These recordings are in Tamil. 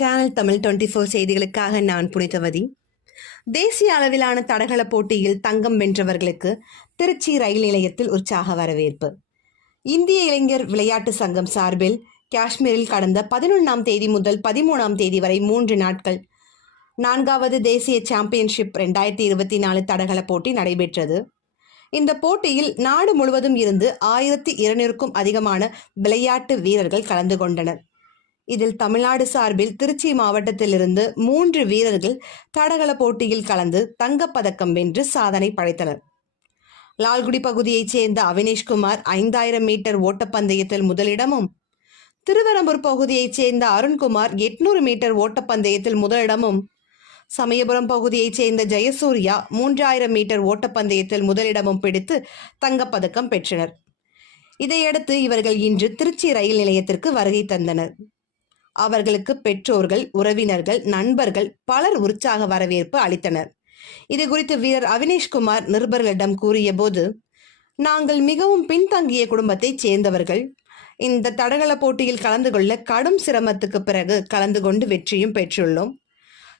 சேனல் தமிழ் டுவெண்ட்டி ஃபோர் செய்திகளுக்காக நான் புனிதவதி. தேசிய அளவிலான தடகள போட்டியில் தங்கம் வென்றவர்களுக்கு திருச்சி ரயில் நிலையத்தில் உற்சாக வரவேற்பு. இந்திய இளைஞர் விளையாட்டு சங்கம் சார்பில் காஷ்மீரில் கடந்த பதினொன்றாம் தேதி முதல் பதிமூணாம் தேதி வரை மூன்று நாட்கள் நான்காவது தேசிய சாம்பியன்ஷிப் ரெண்டாயிரத்தி இருபத்தி நாலு தடகள போட்டி நடைபெற்றது. இந்த போட்டியில் நாடு முழுவதும் இருந்து ஆயிரத்தி இருநூறுக்கும் அதிகமான விளையாட்டு வீரர்கள் கலந்து கொண்டனர். இதில் தமிழ்நாடு சார்பில் திருச்சி மாவட்டத்திலிருந்து மூன்று வீரர்கள் தடகள போட்டியில் கலந்து தங்கப்பதக்கம் வென்று சாதனை படைத்தனர். லால்குடி பகுதியைச் சேர்ந்த அவினேஷ்குமார் ஐந்தாயிரம் மீட்டர் ஓட்டப்பந்தயத்தில் முதலிடமும் திருவரம்பூர் பகுதியைச் சேர்ந்த அருண்குமார் எட்நூறு மீட்டர் ஓட்டப்பந்தயத்தில் முதலிடமும் சமயபுரம் பகுதியைச் சேர்ந்த ஜெயசூர்யா மூன்றாயிரம் மீட்டர் ஓட்டப்பந்தயத்தில் முதலிடமும் பிடித்து தங்கப்பதக்கம் பெற்றனர். இதையடுத்து இவர்கள் இன்று திருச்சி ரயில் நிலையத்திற்கு வருகை தந்தனர். அவர்களுக்கு பெற்றோர்கள் உறவினர்கள் நண்பர்கள் பலர் உற்சாக வரவேற்பு அளித்தனர். இது குறித்து வீரர் அவினேஷ்குமார் நிருபர்களிடம் கூறியபோது நாங்கள் மிகவும் பின்தங்கிய குடும்பத்தைச் சேர்ந்தவர்கள். இந்த தடகள போட்டியில் கலந்து கொள்ள கடும் சிரமத்துக்கு பிறகு கலந்து கொண்டு வெற்றியும் பெற்றுள்ளோம்.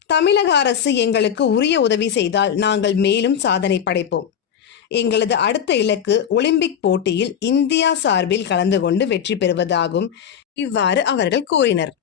தமிழக அரசு எங்களுக்கு உரிய உதவி செய்தால் நாங்கள் மேலும் சாதனை படைப்போம். எங்களது அடுத்த இலக்கு ஒலிம்பிக் போட்டியில் இந்தியா சார்பில் கலந்து கொண்டு வெற்றி பெறுவதாகும் இவ்வாறு அவர்கள் கூறினர்.